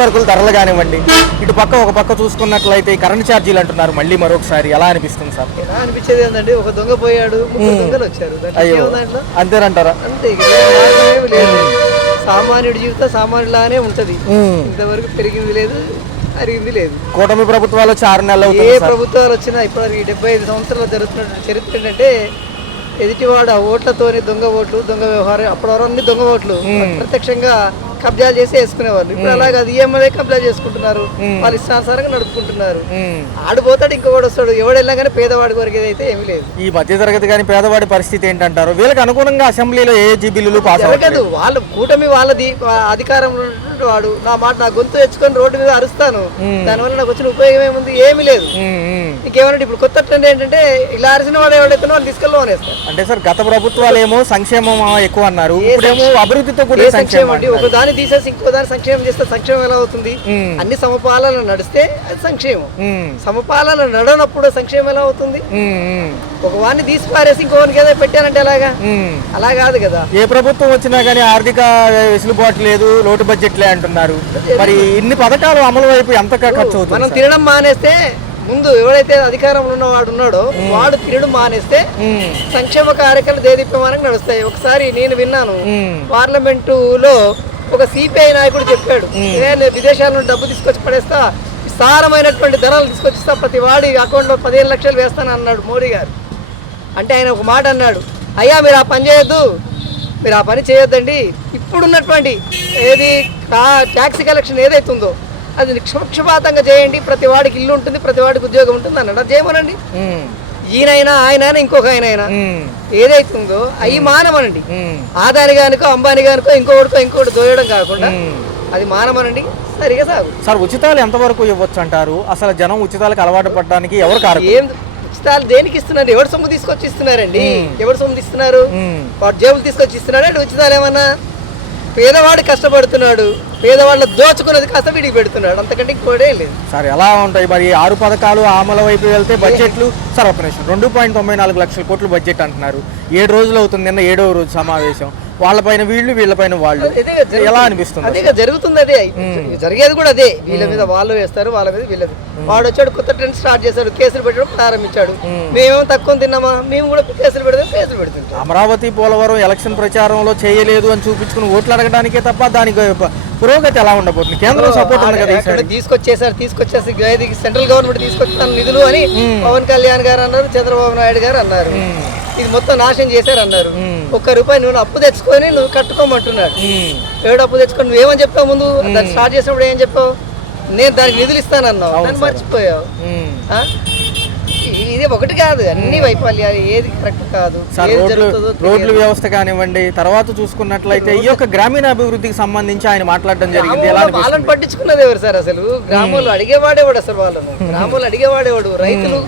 సరుకుల ధరలు కానివ్వండి, ఇటు పక్క ఒక పక్క చూసుకున్నట్లయితే కరెంట్ ఛార్జీలు అంటున్నారు మళ్ళీ మరొకసారి, ఎలా అనిపిస్తుంది సార్? ఎలా అనిపించేది ఏంటంటే ఒక దొంగ పోయాడు, ముగ్గురు దొంగలు వచ్చారు. అయ్యో, అంతేనంటారా? అంతే, లేదు. సామాన్యుడి జీవితం సామాన్యులానే ఉంటది. ఇంతవరకు పెరిగింది లేదు, అరిగింది లేదు. కూటమి ప్రభుత్వాలు 6 నెలలు ఏ ప్రభుత్వాలు వచ్చినా ఇప్పటికి 75 సంవత్సరాలు జరుగుతున్న చరిత్ర ఏంటంటే ఎదుటివాడు ఆ ఓట్లతోని దొంగ ఓట్లు, దొంగ వ్యవహారం, అప్పుడు అన్ని దొంగ ఓట్లు ప్రత్యక్షంగా కబ్జాలు చేసి వేసుకునేవాళ్ళు. ఇప్పుడు అలాగే అది ఈఎంఐ కబ్జా చేసుకుంటున్నారు, వాళ్ళు ఇష్టానుసారంగా నడుపుకుంటున్నారు. ఆడిపోతాడు, ఇంకొకటి వస్తాడు. ఎవడు వెళ్ళినా కానీ పేదవాడి వరకు అయితే ఏమీ లేదు. ఈ మధ్య తరగతి కానీ పేదవాడి పరిస్థితి ఏంటంటారు? వీళ్ళకి అనుగుణంగా అసెంబ్లీలో ఏ బిల్లులు పాస్ జరగదు. వాళ్ళు కూటమి వాళ్ళది అధికారంలో వాడు నా మాట నా గొంతు తెచ్చుకొని రోడ్డు మీద అరుస్తాను, దానివల్ల నాకు వచ్చిన ఉపయోగం ఏముంది? ఏమీ లేదు. ఇంకేమన్నా ఇప్పుడు కొత్త ట్రెండ్ ఏంటంటే ఇలా అరిసిన వాడు ఎవడైతే వాళ్ళు తీసుకెళ్ళమనేస్తారు. అంటే సార్ గత ప్రభుత్వాలు ఏమో సంక్షేమం ఎక్కువ అన్నారు, ఇప్పుడేమో అభివృద్ధితో కూడా సంక్షేమం అండి. ఒక దాన్ని తీసేసి ఇంకో దాన్ని సంక్షేమం చేస్తే సంక్షేమం ఎలా అవుతుంది? అన్ని సమపాలన నడిస్తే అది సంక్షేమం. సమపాలన నడనప్పుడు సంక్షేమం ఎలా అవుతుంది? ఒక వాడిని తీసి పారేసి ఇంకోనికి ఏదో పెట్టానంటే ఎలాగా? అలా కాదు కదా. ఏ ప్రభుత్వం వచ్చినా కానీ ఆర్థిక వెసులుబాటు లేదు, లోటు బడ్జెట్లే అంటున్నారు. మరి ఇన్ని పథకాలు అమలు వైపు ఎంత ఖర్చు అవుతుంది? మనం తినడం మానేస్తే, ముందు ఎవడైతే అధికారంలో ఉన్నవాడు ఉన్నాడో వాడు తినడం మానేస్తే సంక్షేమ కార్యక్రమాలు దేదీప్యమానంగా నడుస్తాయి. ఒకసారి నేను విన్నాను, పార్లమెంటులో ఒక సిపిఐ నాయకుడు చెప్పాడు, విదేశాల నుండి డబ్బు తీసుకొచ్చి పడేస్తా, విస్తారమైనటువంటి ధరలు తీసుకొచ్చిస్తా, ప్రతి వాడి అకౌంట్లో 15 లక్షలు వేస్తాను అన్నాడు మోడీ గారు. అంటే ఆయన ఒక మాట అన్నాడు, అయ్యా మీరు ఆ పని చేయొద్దు, మీరు ఆ పని చేయొద్దండి, ఇప్పుడున్నటువంటి ఏది ట్యాక్స్ కలెక్షన్ ఏదైతే ఉందో అది నిష్పక్షపాతంగా చేయండి, ప్రతి వాడికి ఇల్లు ఉంటుంది, ప్రతి వాడికి ఉద్యోగం ఉంటుంది అన్నాడు. అది చేయమనండి. ఈయనైనా ఆయన ఇంకొక ఆయన ఏదైతుందో అవి మానమనండి. ఆదాని గానికో అంబానీ గానికో ఇంకోటి దోయడం కాకుండా అది మానమనండి, సరిగా సాగు. సార్ ఉచితాలు ఎంతవరకు ఇవ్వచ్చు అంటారు? అసలు జనం ఉచితాలకు అలవాటు పడడానికి ఎవరు కారణం? ఏం ఉచితాలు దేనికి ఇస్తున్నారు? ఎవరు సొమ్ము తీసుకొచ్చి ఇస్తున్నారండి? ఎవరు సొమ్ము ఇస్తున్నారు? వాడు జేబులు తీసుకొచ్చి ఇస్తున్నాడు అంటే ఉచితాలు ఏమన్నా? పేదవాడు కష్టపడుతున్నాడు, పేదవాళ్ళ దోచుకున్నది కాస్త వీడికి పెడుతున్నాడు, అంతకంటే ఇంకోటే లేదు. సార్ ఎలా ఉంటాయి మరి 6 పథకాలు అమలు వైపు వెళ్తే బడ్జెట్లు? సార్ ఒక నిమిషం, 2.94 లక్షల కోట్లు బడ్జెట్ అంటున్నారు. 7 రోజులు అవుతుంది, నిన్న 7వ రోజు సమావేశం. వాళ్ళపైన వీళ్ళు, వీళ్ళపైన వాళ్ళు, ఎలా అనిపిస్తుంది? అదే జరుగుతుంది, అదే జరిగేది కూడా అదే. వీళ్ళ మీద వాళ్ళు వేస్తారు, వాళ్ళ మీద వీళ్ళది. వాడు వచ్చాడు, కొత్త ట్రెండ్ స్టార్ట్ చేశాడు, కేసులు పెట్టడం ప్రారంభించాడు. మేమేమో తక్కువ తిన్నామా, మేము కూడా కేసులు పెడుతుంటాం. అమరావతి పోలవరం ఎలక్షన్ ప్రచారంలో చేయలేదు అని చూపించుకుని ఓట్లు అడగడానికే తప్ప దానికి పురోగతి ఎలా ఉండబోతుంది? కేంద్రం సపోర్ట్ ఉంది కదా, తీసుకొచ్చేసి సెంట్రల్ గవర్నమెంట్ తీసుకొచ్చిన నిధులు అని పవన్ కళ్యాణ్ గారు అన్నారు, చంద్రబాబు నాయుడు గారు అన్నారు. ఇది మొత్తం నాశనం చేశారు అన్నారు. ₹1 నువ్వు అప్పు తెచ్చుకొని నువ్వు కట్టుకోమంటున్నాడు. ఏడు అప్పు తెచ్చుకొని నువ్వేమని చెప్పావు? ముందు దాన్ని స్టార్ట్ చేసినప్పుడు ఏం చెప్పావు? నేను దానికి నిధులు ఇస్తానన్నావు, దాన్ని మర్చిపోయావు. ఇది ఒకటి కాదు, అన్ని వైఫల్యాలు, ఏది కరెక్ట్ కాదు. రోడ్ల వ్యవస్థ కానివ్వండి, తర్వాత చూసుకున్నట్లయితే ఈ యొక్క గ్రామీణ అభివృద్ధికి సంబంధించి ఆయన మాట్లాడడం జరిగింది. వాళ్ళని పట్టించుకున్నది ఎవరు సార్? అసలు గ్రామంలో అడిగేవాడేవాడు, అసలు వాళ్ళను గ్రామంలో అడిగేవాడేవాడు. రైతులు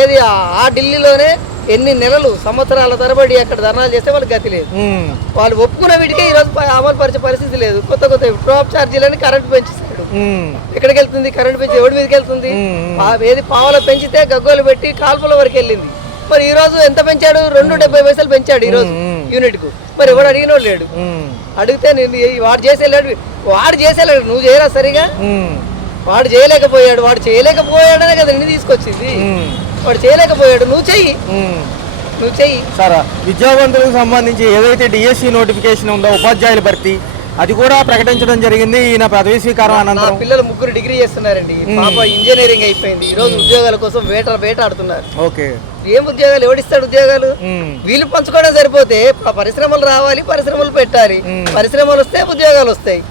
ఏది ఆ ఢిల్లీలోనే ఎన్ని నెలలు సంవత్సరాల తరబడి అక్కడ ధర్నాలు చేస్తే వాళ్ళకి గతి లేదు. వాళ్ళు ఒప్పుకున్న వీటికే ఈరోజు అమలు పరిచే పరిస్థితి లేదు. కొత్త డ్రాప్ ఛార్జీలని కరెంట్ పెంచేస్తాడు. ఎక్కడికి వెళ్తుంది కరెంట్ పెంచి? ఎవరి మీదకి వెళ్తుంది? ఏది పావులో పెంచితే గగ్గోలు పెట్టి కాల్పుల వరకు వెళ్ళింది. మరి ఈ రోజు ఎంత పెంచాడు? 2.70 పైసలు పెంచాడు ఈ రోజు యూనిట్ కు. మరి ఎవడు అడిగినోడు లేడు. అడిగితే నేను వాడు చేసేలేడు, నువ్వు చేయరా సరిగా? వాడు చేయలేకపోయాడనే కదా నిన్ను తీసుకొచ్చింది. వాడు చేయలేకపోయాడు, నువ్వు చెయ్యి. సార్ విద్యావంతులకు సంబంధించి ఏదైతే డిఎస్సి నోటిఫికేషన్ ఉందో ఉపాధ్యాయుల భర్తీ, అది కూడా ప్రకటించడం జరిగింది ఈయన పదవీ స్వీకారం అనంతరం. పిల్లలు 3 డిగ్రీ చేస్తున్నారండి. పాప ఇంజనీరింగ్ అయిపోయింది. ఈ రోజు ఉద్యోగాల కోసం వేటాడుతున్నారు. ఓకే, ఏం ఉద్యోగాలు? ఎవడిస్తాడు ఉద్యోగాలు? వీళ్ళు పంచుకోవడం సరిపోతే పరిశ్రమలు రావాలి, పరిశ్రమలు పెట్టాలి. పరిశ్రమలు వస్తే ఉద్యోగాలు వస్తాయి.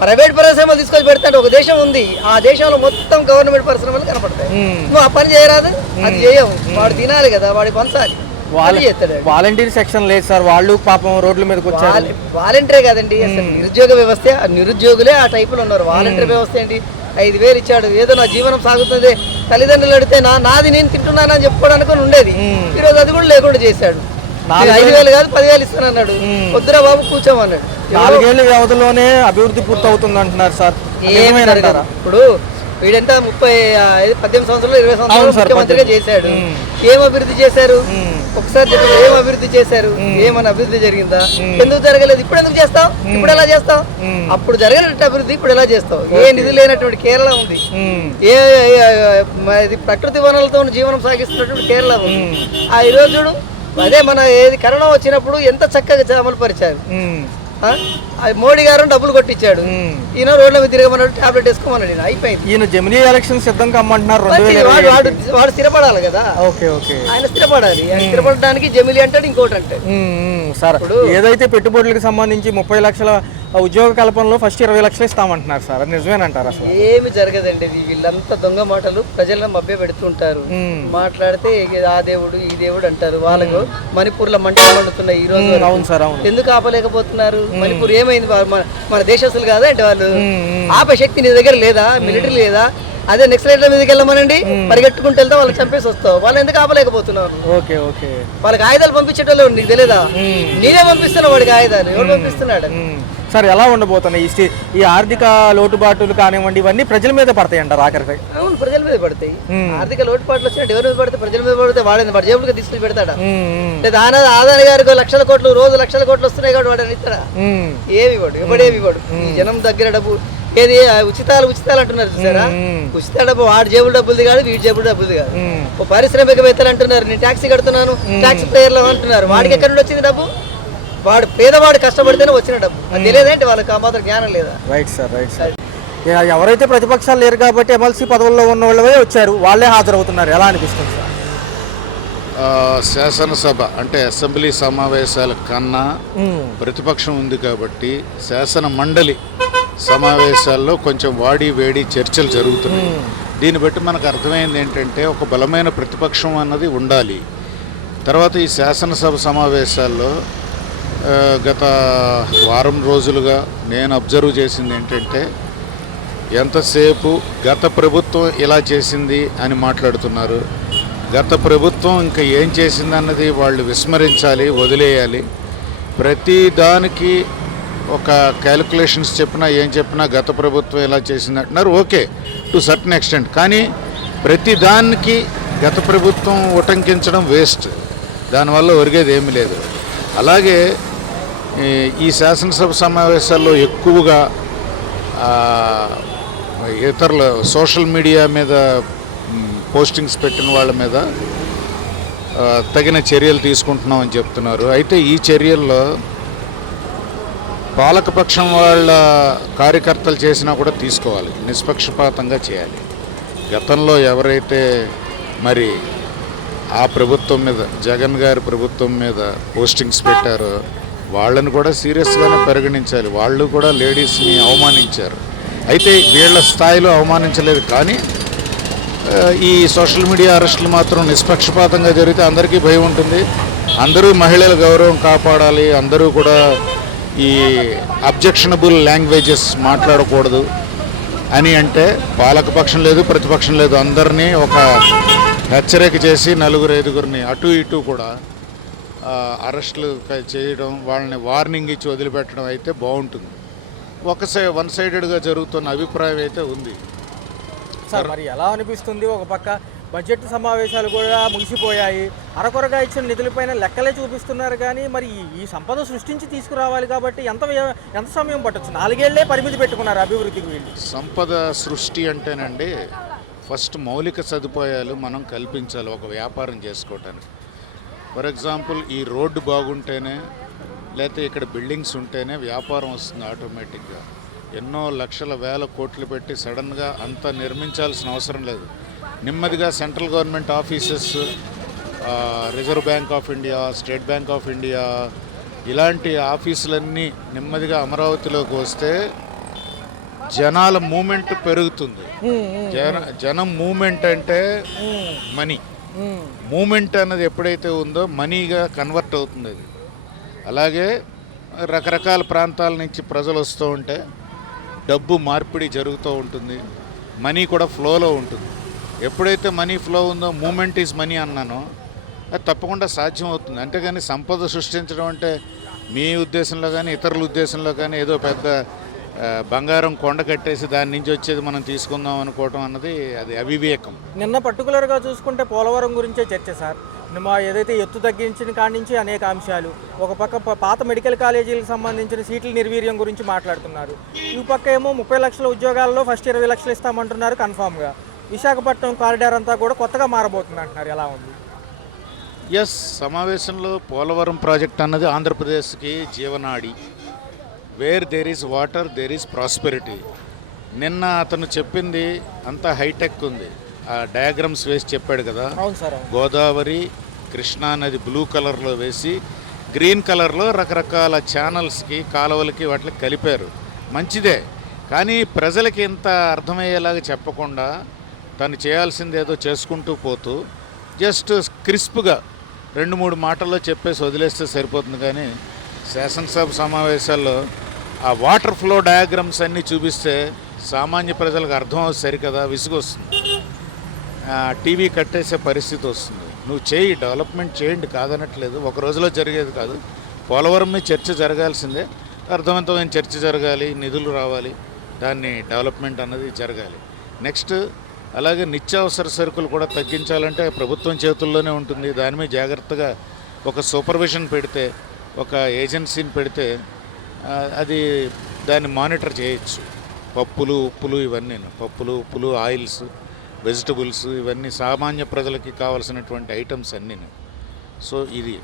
ప్రైవేట్ పరిశ్రమలు తీసుకొచ్చి పెడతాడు. ఒక దేశం ఉంది, ఆ దేశంలో మొత్తం గవర్నమెంట్ పరిశ్రమలు కనపడతాయి. నువ్వు ఆ పని చేయరాదు? అది చేయవు. వాడు తినాలి కదా, వాడికి పంచాలి. వాలంటీర్ సెక్షన్ లేదు సార్, వాళ్ళు పాపం రోడ్ల మీదకి వచ్చారు. వాలంటీరే కదండి, అసలు నిరుద్యోగ వ్యవస్థ, నిరుద్యోగులే ఆ టైపులో ఉన్నారు. వాలంటీర్ వ్యవస్థ ఏంటి? 5,000 ఇచ్చాడు, ఏదో నా జీవనం సాగుతుంది, తల్లిదండ్రులు అడిగితే నాది నేను తింటున్నానని చెప్పుకోవడానికి ఉండేది. ఈరోజు అది కూడా లేకుండా చేశాడు. 5,000 కాదు 10,000 ఇస్తానన్నాడు. వద్దురా బాబు కూర్చోమన్నాడు. 4 ఏళ్ల వ్యవధిలోనే అభివృద్ధి పూర్తి అవుతుంది అంటున్నారు సార్. ఇప్పుడు వీడంతా 18 సంవత్సరాలు 20 సంవత్సరాలు అవును సార్, ముఖ్యమంత్రిగా చేశాడు. ఏం అభివృద్ధి చేశారు ఒకసారి చెప్పండి. ఏం అభివృద్ధి చేశారు? ఏమన్నా అభివృద్ధి జరిగిందా? ఎందుకు జరగలేదు? ఇప్పుడు ఎందుకు చేస్తావు? ఇప్పుడు ఎలా చేస్తావు? అప్పుడు జరగనట్టు అభివృద్ధి ఇప్పుడు ఎలా చేస్తావు? ఏ నిధి లేనటువంటి కేరళ ఉంది, ఏ ఇది ప్రకృతి వనరులతో జీవనం సాగిస్తున్నటువంటి కేరళ ఉంది. ఆ ఈరోజు చూడు, అదే మన ఏది కరోనా వచ్చినప్పుడు ఎంత చక్కగా అమలు పరిచారు. మోడీ గారు డబ్బులు కొట్టించాడు, ఈయన రోడ్ల మీద తిరగమన్నాడు, టాబ్లెట్ వేసుకోమన్నాడు, అయిపోయింది. ఈయన జమిలీ ఎలక్షన్ సిద్ధం కమ్మంటున్నారు. వాడు స్థిరపడాలి కదా. ఓకే ఓకే, ఆయన స్థిరపడాలి. ఆయన స్థిరపడడానికి జమిలీ అంటాడు, ఇంకోటి అంటాడు. సార్ ఏదైతే పెట్టుబడులకు సంబంధించి 30 లక్షల ఉద్యోగ కల్పనలో ఫస్ట్ 20 లక్షలు ఇస్తామంటున్నారు సార్, అది నిజమేనంటారు? అసలు ఏమి జరగదండి. వీళ్ళంతా దొంగ మాటలు ప్రజలను మభ్య పెడుతుంటారు. మాట్లాడితే ఆ దేవుడు ఈ దేవుడు అంటారు. వాళ్ళకు మణిపూర్ లో మంటలు మండుతున్నాయి ఈ రోజు. అవును సార్, అవును. ఎందుకు ఆపలేకపోతున్నారు? మణిపూర్ ఏమైంది? మన దేశస్తులు కాదా అంటే వాళ్ళు? ఆపే శక్తి నీ దగ్గర లేదా? మిలిటరీ లేదా? అదే నెక్స్ట్ రైట్ల మీదకి వెళ్ళమనండి, పరిగెట్టుకుంటూ వెళ్తే వాళ్ళకి చంపేసి వస్తావు. వాళ్ళు ఎందుకు ఆపలేకపోతున్నారు? ఓకే ఓకే, వాళ్ళకి ఆయుధాలు పంపించేటోళ్ళు నీకు తెలియదా? నేనే పంపిస్తున్నావు వాడికి ఆయుధాలు. ఎవరు పంపిస్తున్నాడు? సార్ ఎలా ఉండబోతున్నాయి ఈ ఆర్థిక లోటుబాటులు కానివ్వండి, ఇవన్నీ ప్రజల మీద పడతాయి అంటారు ఆఖరికి? అవును, ప్రజల మీద పడతాయి. ఆర్థిక లోటుపాట్లు వచ్చినట్టు ఎవరి మీద పడితే? ప్రజల మీద పడితే వాడేది వాడి జేబులుగా తీసుకుని పెడతాడా? లేదా ఆదాని గారికి లక్షల కోట్లు, రోజు లక్షల కోట్లు వస్తున్నాయి కాబట్టి వాడు ఇస్తాడా? ఏమి ఇవ్వడు, ఎవడేమి ఇవ్వడు. ఈ జనం దగ్గర డబ్బు ఏది ఉచితాలు అంటున్నారు చూసారా? ఉచిత డబ్బు వాడి జేబులు డబ్బులు కాదు, వీడి జేబులు డబ్బులు కాదు. ఓ పారిశ్రామికవేత్తలు అంటున్నారు నేను ట్యాక్సీ కడుతున్నాను, ట్యాక్సీ ప్లేయర్లు అంటున్నారు. వాడికి ఎక్కడి నుండి వచ్చింది డబ్బు? వాడు పేదవాడు కష్టపడితేనే వచ్చిన డబ్బు. అది తెలియదంటే వాళ్ళకి ఆ మాత్రం జ్ఞానం లేదా? Right sir, right sir. ఎవరైతే ప్రతిపక్షాలు లేరు కాబట్టి ఎమ్మెల్సీ పదవుల్లో ఉన్న వాళ్ళే వచ్చారు, వాళ్ళే హాజరవుతున్నారు, ఎలా అనిపిస్తుంది సార్? శాసనసభ అంటే అసెంబ్లీ సమావేశాల కన్నా ప్రతిపక్షం ఉంది కాబట్టి శాసన మండలి సమావేశాల్లో కొంచెం వాడి వేడి చర్చలు జరుగుతున్నాయి. దీన్ని బట్టి మనకు అర్థమైంది ఏంటంటే ఒక బలమైన ప్రతిపక్షం అన్నది ఉండాలి. తర్వాత ఈ శాసనసభ సమావేశాల్లో గత వారం రోజులుగా నేను అబ్జర్వ్ చేసింది ఏంటంటే ఎంతసేపు గత ప్రభుత్వం ఇలా చేసింది అని మాట్లాడుతున్నారు. గత ప్రభుత్వం ఇంకా ఏం చేసింది అన్నది వాళ్ళు విస్మరించాలి, వదిలేయాలి. ప్రతి దానికి ఒక క్యాలిక్యులేషన్స్ చెప్పినా ఏం చెప్పినా గత ప్రభుత్వం ఇలా చేసింది అంటున్నారు. Okay, to certain extent. కానీ ప్రతి దానికి గత ప్రభుత్వం ఉటంకించడం వేస్ట్, దానివల్ల ఒరిగేది ఏమీ లేదు. అలాగే ఈ శాసనసభ సమావేశాల్లో ఎక్కువగా ఇతరుల సోషల్ మీడియా మీద పోస్టింగ్స్ పెట్టిన వాళ్ళ మీద తగిన చర్యలు తీసుకుంటున్నామని చెప్తున్నారు. అయితే ఈ చర్యల్లో పాలకపక్షం వాళ్ళ కార్యకర్తలు చేసినా కూడా తీసుకోవాలి, నిష్పక్షపాతంగా చేయాలి. గతంలో ఎవరైతే మరి ఆ ప్రభుత్వం మీద, జగన్ గారి ప్రభుత్వం మీద పోస్టింగ్స్ పెట్టారో వాళ్ళని కూడా సీరియస్గానే పరిగణించాలి. వాళ్ళు కూడా లేడీస్ని అవమానించారు. అయితే వీళ్ళ స్థాయిలో అవమానించలేదు. కానీ ఈ సోషల్ మీడియా అరెస్టులు మాత్రం నిష్పక్షపాతంగా జరిగితే అందరికీ భయం ఉంటుంది. అందరూ మహిళల గౌరవం కాపాడాలి, అందరూ కూడా ఈ అబ్జెక్షనబుల్ లాంగ్వేజెస్ మాట్లాడకూడదు అని అంటే పాలకపక్షం లేదు, ప్రతిపక్షం లేదు, అందరినీ ఒక హెచ్చరిక చేసి 4-5 అటు ఇటు కూడా అరెస్టులు చేయడం, వాళ్ళని వార్నింగ్ ఇచ్చి వదిలిపెట్టడం అయితే బాగుంటుంది. వన్ సైడెడ్గా జరుగుతున్న అభిప్రాయం అయితే ఉంది సార్. మరి ఎలా అనిపిస్తుంది? ఒక పక్క బడ్జెట్ సమావేశాలు కూడా ముగిసిపోయాయి, అరకొరగా ఇచ్చిన నిధులపైన లెక్కలే చూపిస్తున్నారు. కానీ మరి ఈ సంపద సృష్టించి తీసుకురావాలి కాబట్టి ఎంత సమయం పట్టొచ్చు? 4 ఏళ్లే పరిమితి పెట్టుకున్నారు అభివృద్ధికి వీళ్ళు. సంపద సృష్టి అంటేనండి ఫస్ట్ మౌలిక సదుపాయాలు మనం కల్పించాలి ఒక వ్యాపారం చేసుకోవటానికి. ఫర్ ఎగ్జాంపుల్ ఈ రోడ్డు బాగుంటేనే, లేకపోతే ఇక్కడ బిల్డింగ్స్ ఉంటేనే వ్యాపారం వస్తుంది ఆటోమేటిక్గా. ఎన్నో లక్షల వేల కోట్లు పెట్టి సడన్గా అంతా నిర్మించాల్సిన అవసరం లేదు. నెమ్మదిగా central government offices, reserve bank of India, state bank of India, ఇలాంటి ఆఫీసులన్నీ నెమ్మదిగా అమరావతిలోకి వస్తే జనాల మూమెంట్ పెరుగుతుంది. జనం మూమెంట్ అంటే మనీ మూమెంట్ అన్నది ఎప్పుడైతే ఉందో మనీగా కన్వర్ట్ అవుతుంది అది. అలాగే రకరకాల ప్రాంతాల నుంచి ప్రజలు వస్తూ ఉంటే డబ్బు మార్పిడి జరుగుతూ ఉంటుంది, మనీ కూడా ఫ్లోలో ఉంటుంది. ఎప్పుడైతే మనీ ఫ్లో ఉందో, మూమెంట్ ఈజ్ మనీ అన్నానో, అది తప్పకుండా సాధ్యం అవుతుంది. అంతేగాని సంపద సృష్టించడం అంటే మీ ఉద్దేశంలో కానీ ఇతరుల ఉద్దేశంలో కానీ ఏదో పెద్ద బంగారం కొండ కట్టేసి దాని నుంచి వచ్చేది మనం తీసుకుందాం అనుకోవటం అన్నది అది అవివేకం. నిన్న పర్టికులర్గా చూసుకుంటే పోలవరం గురించే చర్చ సార్. మా ఏదైతే ఎత్తు తగ్గించిన కాడి నుంచి అనేక అంశాలు, ఒక పక్క పాత మెడికల్ కాలేజీలకు సంబంధించిన సీట్ల నిర్వీర్యం గురించి మాట్లాడుతున్నారు. ఈ పక్క ఏమో 30 లక్షల ఉద్యోగాల్లో ఫస్ట్ 20 లక్షలు ఇస్తామంటున్నారు కన్ఫామ్గా. విశాఖపట్నం కారిడార్ అంతా కూడా కొత్తగా మారబోతుంది అంటున్నారు. ఎలా ఉంది? ఎస్, సమావేశంలో పోలవరం ప్రాజెక్ట్ అన్నది ఆంధ్రప్రదేశ్కి జీవనాడి. Where there is water there is prosperity. నిన్న అతను చెప్పింది అంతా హైటెక్ ఉంది. ఆ డయాగ్రామ్స్ వేసి చెప్పాడు కదా. అవును సార్. గోదావరి కృష్ణా నది బ్లూ కలర్లో వేసి గ్రీన్ కలర్లో రకరకాల ఛానల్స్కి కాలువలకి వాటికి కలిపారు. మంచిదే, కానీ ప్రజలకి ఇంత అర్థమయ్యేలాగా చెప్పకుండా తను చేయాల్సింది ఏదో చేసుకుంటూ పోతూ జస్ట్ క్రిస్ప్గా 2-3 మాటల్లో చెప్పేసి వదిలేస్తే సరిపోతుంది. కానీ శాసనసభ సమావేశాల్లో ఆ వాటర్ ఫ్లో డయాగ్రామ్స్ అన్నీ చూపిస్తే సామాన్య ప్రజలకు అర్థం అవుతుంది సరికదా, విసుగు వస్తుంది, టీవీ కట్టేసే పరిస్థితి వస్తుంది. నువ్వు చేయి, డెవలప్మెంట్ చేయండి, కాదనట్లేదు, ఒక రోజులో జరిగేది కాదు. పోలవరం మీద చర్చ జరగాల్సిందే, అర్థవంతమైన చర్చ జరగాలి, నిధులు రావాలి, దాన్ని డెవలప్మెంట్ అన్నది జరగాలి. నెక్స్ట్ అలాగే నిత్యావసర సరుకులు కూడా తగ్గించాలంటే ప్రభుత్వం చేతుల్లోనే ఉంటుంది. దాని మీద జాగ్రత్తగా ఒక సూపర్విజన్ పెడితే, ఒక ఏజెన్సీని పెడితే అది దాన్ని మానిటర్ చేయొచ్చు. పప్పులు ఉప్పులు ఇవన్నీ, పప్పులు ఉప్పులు ఆయిల్స్ వెజిటబుల్స్ ఇవన్నీ సామాన్య ప్రజలకి కావాల్సినటువంటి ఐటమ్స్ అన్నీ. సో ఇది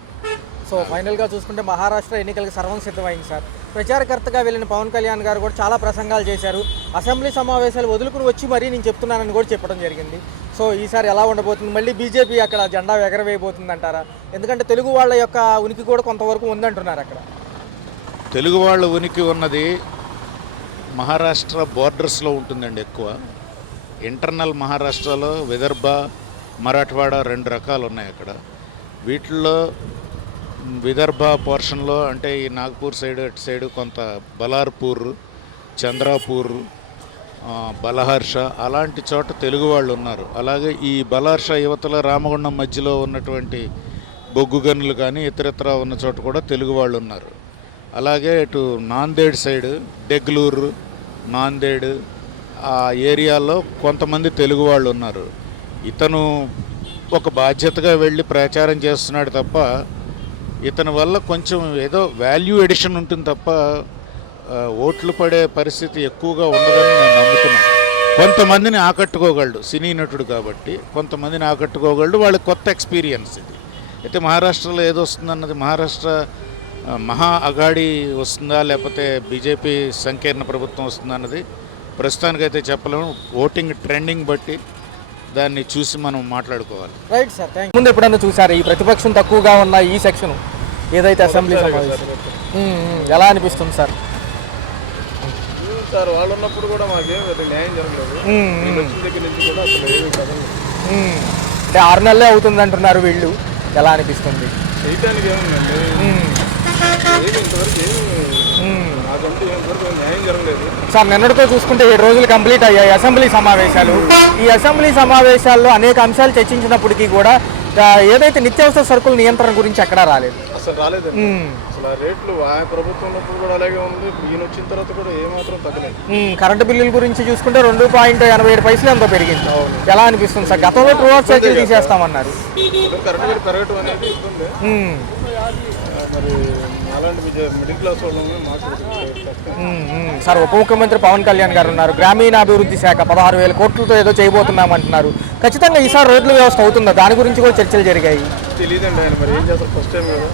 ఫైనల్గా చూసుకుంటే మహారాష్ట్ర ఎన్నికలకు సర్వం సిద్ధమైంది సార్. ప్రచారకర్తగా వెళ్ళిన పవన్ కళ్యాణ్ గారు కూడా చాలా ప్రసంగాలు చేశారు. అసెంబ్లీ సమావేశాలు వదులుకుని వచ్చి మరీ నేను చెప్తున్నానని కూడా చెప్పడం జరిగింది. సో ఈసారి ఎలా ఉండబోతుంది? మళ్ళీ బీజేపీ అక్కడ జెండా ఎగరవేయబోతుంది అంటారా? ఎందుకంటే తెలుగు వాళ్ళ యొక్క ఉనికి కూడా కొంతవరకు ఉందంటున్నారు అక్కడ. తెలుగు వాళ్ళ ఉనికి ఉన్నది మహారాష్ట్ర బోర్డర్స్లో ఉంటుందండి ఎక్కువ. ఇంటర్నల్ మహారాష్ట్రలో విదర్భ, మరాఠవాడ 2 రకాలు ఉన్నాయి అక్కడ. వీటిల్లో విదర్భ పోర్షన్లో అంటే ఈ నాగ్పూర్ సైడ్ అటు సైడ్ కొంత బలార్పూర్, చంద్రాపూర్, బలహర్ష అలాంటి చోట తెలుగు వాళ్ళు ఉన్నారు. అలాగే ఈ బలహర్ష యువతల రామగుండం మధ్యలో ఉన్నటువంటి బొగ్గు గనులు కానీ ఇతరత్ర ఉన్న చోట కూడా తెలుగు వాళ్ళు ఉన్నారు. అలాగే ఇటు నాందేడ్ సైడ్ డెగ్లూరు, నాందేడ్ ఆ ఏరియాలో కొంతమంది తెలుగు వాళ్ళు ఉన్నారు. ఇతను ఒక బాధ్యతగా వెళ్ళి ప్రచారం చేస్తున్నాడు తప్ప ఇతని వల్ల కొంచెం ఏదో వాల్యూ ఎడిషన్ ఉంటుంది తప్ప ఓట్లు పడే పరిస్థితి ఎక్కువగా ఉండదని నేను నమ్ముతున్నాను. కొంతమందిని ఆకట్టుకోగలడు, సినీ నటుడు కాబట్టి కొంతమందిని ఆకట్టుకోగలడు, వాళ్ళకి కొత్త ఎక్స్పీరియన్స్ ఇది. అయితే మహారాష్ట్రలో ఏదో వస్తుందన్నది, మహారాష్ట్ర మహా అగాడి వస్తుందా లేకపోతే బీజేపీ సంకీర్ణ ప్రభుత్వం వస్తుందా అన్నది ప్రస్తుతానికైతే చెప్పలేము. ఓటింగ్ ట్రెండింగ్ బట్టి దాన్ని చూసి మనం మాట్లాడుకోవాలి. Right sir, thank you. ముందు ఎప్పుడన్నా చూసారు ఈ ప్రతిపక్షం తక్కువగా ఉన్న ఈ సెక్షన్ ఏదైతే అసెంబ్లీ సమావేశం ఎలా అనిపిస్తుంది సార్? సార్ వాళ్ళు ఉన్నప్పుడు కూడా మాకేం న్యాయం జరగలేదు. దగ్గర నుంచి కూడా అసలు ఏమీ కదలేదు. అంటే 6 నెలలే అవుతుంది అంటున్నారు వీళ్ళు, ఎలా అనిపిస్తుంది? చేయటానికి ఏముందండి, ఇంతవరకు నాకంటే ఇంతవరకు న్యాయం జరగలేదు సార్. నిన్నటితో చూసుకుంటే 7 రోజులు కంప్లీట్ అయ్యాయి అసెంబ్లీ సమావేశాలు. ఈ అసెంబ్లీ సమావేశాల్లో అనేక అంశాలు చర్చించినప్పటికీ కూడా ఏదైతే నిత్యావసర సరుకుల నియంత్రణ గురించి ఎక్కడా రాలేదు. అసలు రాలేదండి. అసలు ఆ రేట్లు ఆయా ప్రభుత్వం ఉన్నప్పుడు కూడా అలాగే ఉంది, ఇప్పుడు ఈయన వచ్చిన తర్వాత కూడా ఏమాత్రం తగ్గలేదు. కరెంటు బిల్లుల గురించి చూసుకుంటే 2.87 పైసలు ఎంతో పెరిగింది. ఎలా అనిపిస్తుంది సార్? గతంలో ట్రూ ఆఫ్ సైకిల్ తీసేస్తామన్నారు. కరెంట్ బిల్ పెరగటం అనేది ఇస్తుంది. మరి అలాంటి మిడిల్ క్లాస్ వాళ్ళని మాకు సార్, ఉప ముఖ్యమంత్రి పవన్ కళ్యాణ్ గారు ఉన్నారు. గ్రామీణాభివృద్ధి శాఖ 16,000 కోట్లతో ఏదో చేయబోతున్నామంటున్నారు. ఖచ్చితంగా ఈసారి రోడ్ల వ్యవస్థ అవుతుందా? దాని గురించి కూడా చర్చలు జరిగాయి. తెలియదండి ఆయన మరి ఏం చేస్తారు, ఫస్ట్ టైం కదా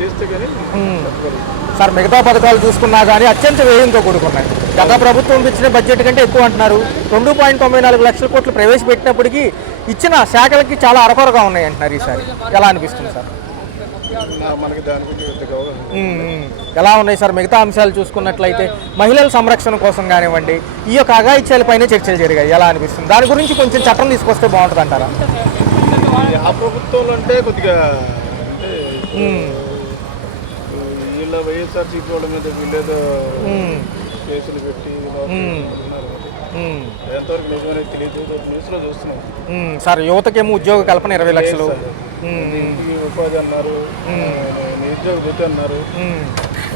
చేస్తే కానీ. సార్, మిగతా పథకాలు చూసుకున్నా కానీ అత్యంత వ్యయంతో కూడుకున్నాయి. గత ప్రభుత్వం ఇచ్చిన బడ్జెట్ కంటే ఎక్కువ అంటున్నారు. 2.94 లక్షల కోట్లు ప్రవేశపెట్టినప్పటికీ ఇచ్చిన శాఖలకి చాలా అరకొరగా ఉన్నాయి అంటున్నారు. ఈసారి ఎలా అనిపిస్తుంది సార్? మనకి దాని గురించి ఎలా ఉన్నాయి సార్? మిగతా అంశాలు చూసుకున్నట్లయితే మహిళల సంరక్షణ కోసం కానివ్వండి, ఈ యొక్క అఘాయిత్యాలపైన చర్చలు జరిగాయి. ఎలా అనిపిస్తుంది? దాని గురించి కొంచెం చట్టం తీసుకొస్తే బాగుంటుంది అంటారా? ఆ ప్రభుత్వంలో అంటే కొద్దిగా అంటే వీళ్ళ వైఎస్ఆర్సీపీ వాళ్ళ మీద వీళ్ళేదో కేసులు పెట్టి ఎంతవరకు నిజమనేది తెలియదు. న్యూస్లో చూస్తున్నాం సార్. యువతకేమో ఉద్యోగ కల్పన 20 లక్షలు, ఉపాధి అన్నారు, నిరుద్యోగ భృతి అన్నారు.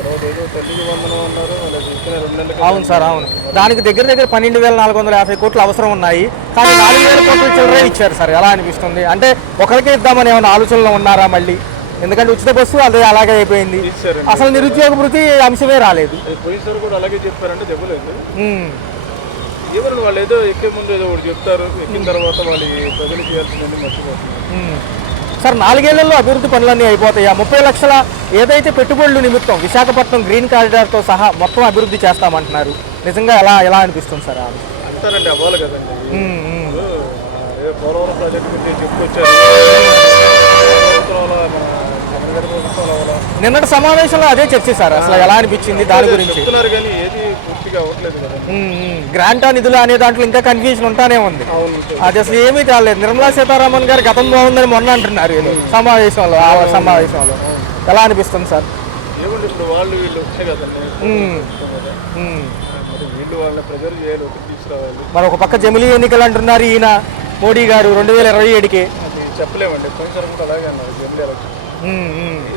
తర్వాత ఏదో తల్లికి వందనం అన్నారు, వాళ్ళకి ఇచ్చిన 2 నెలలకి అవును సార్, అవును. దానికి దగ్గర దగ్గర 12,450 కోట్లు అవసరం ఉన్నాయి, కానీ 4,000 కోట్లు చిల్లరే ఇచ్చారు సార్. ఎలా అనిపిస్తుంది? అంటే ఒకరికే ఇద్దామని ఏమైనా ఆలోచనలో ఉన్నారా మళ్ళీ? ఎందుకంటే ఉచిత బస్సు అదే అలాగే అయిపోయింది, ఇచ్చారండి. అసలు నిరుద్యోగ వృత్తి అంశమే రాలేదు. అది పోయినసారి కూడా అలాగే చెప్పారంటే దెబ్బలేదు. ఉమ్, ఏమన్నా వాళ్ళు ఏదో ఎక్కే ముందు ఏదో ఒకటి చెప్తారు, ఎక్కిన తర్వాత వాళ్ళు ప్రజలు చేయాల్సిందని మర్చిపోతున్నారు. ఉమ్. సార్ 4 ఏళ్లలో అభివృద్ధి పనులన్నీ అయిపోతాయా? 30 లక్షల ఏదైతే పెట్టుబడుల నిమిత్తం విశాఖపట్నం గ్రీన్ కారిడార్తో సహా మొత్తం అభివృద్ధి చేస్తామంటున్నారు, నిజంగా ఎలా అనిపిస్తుంది సార్? అంటారండి, అవ్వాలి కదండి. ఉమ్, ఉమ్. ఇప్పుడు ఏదో పోలవరం ప్రాజెక్టు గురించి చెప్పుకొచ్చారు, జగన్ గారి ప్రభుత్వం అవ్వాలా నిన్నటి సమావేశంలో అదే చర్చ సార్. అసలు ఎలా అనిపించింది దాని గురించి? చెప్తున్నారు కానీ ఏది పూర్తిగా అవ్వట్లేదు కదండి. గ్రాంటా నిధులు అనే దాంట్లో ఇంకా కన్ఫ్యూజన్ ఉంటానే ఉంది. అవును, అది అసలు ఏమీ కాలేదు. నిర్మలా సీతారామన్ గారు గతం బాగుందని మొన్న అంటున్నారు వీళ్ళు సమావేశంలో. ఎలా అనిపిస్తుంది సార్? ఏమండి ఇప్పుడు వాళ్ళు వీళ్ళు వచ్చే కదండి. మరి వీళ్ళు వాళ్ళని ప్రెజర్ చేయాలి, ఒకటి తీసుకురావాలి. మరి ఒక పక్క జమిలీ ఎన్నికలు అంటున్నారు ఈయన మోడీ గారు 2027కి. అది చెప్పలేమండి, పోయినసారి కూడా అలాగే అన్నారు జమిలీ ఎలక్షన్.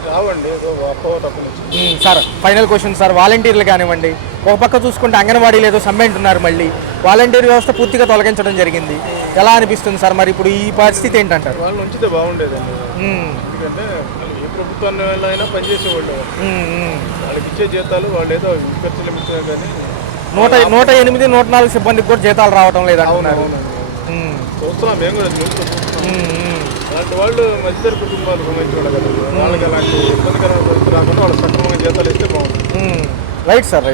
రావండి, ఏదో అప్పవ తప్పు నుంచి. సార్ ఫైనల్ క్వశ్చన్ సార్, వాలంటీర్లు కానివ్వండి, ఒక పక్క చూసుకుంటే అంగన్వాడీలు ఏదో సమ్మె అంటున్నారు, మళ్ళీ వాలంటీర్ వ్యవస్థ పూర్తిగా తొలగించడం జరిగింది. ఎలా అనిపిస్తుంది సార్ మరి ఇప్పుడు ఈ పరిస్థితి ఏంటంటారు? వాళ్ళు ఉంచితే బాగుండేదండి. ఎందుకంటే ఏ ప్రభుత్వాన్ని అయినా పనిచేసేవాళ్ళు, వాళ్ళకి ఇచ్చే జీతాలు వాళ్ళు ఏదో ఖర్చులు ఇచ్చారు కానీ 108, 104 సిబ్బందికి కూడా జీతాలు రావడం లేదంటున్నారు. చూస్తున్నాం మేము కూడా అలాంటి వాళ్ళు మధ్యతర కుటుంబాలు సంబంధించిన వాళ్ళు కదా, వాళ్ళకి అలాంటి ఇబ్బందికరమైన పరిస్థితి రాకుండా వాళ్ళు సక్రమంగా జీతాలు ఇస్తే బాగుంటుంది. Right sir.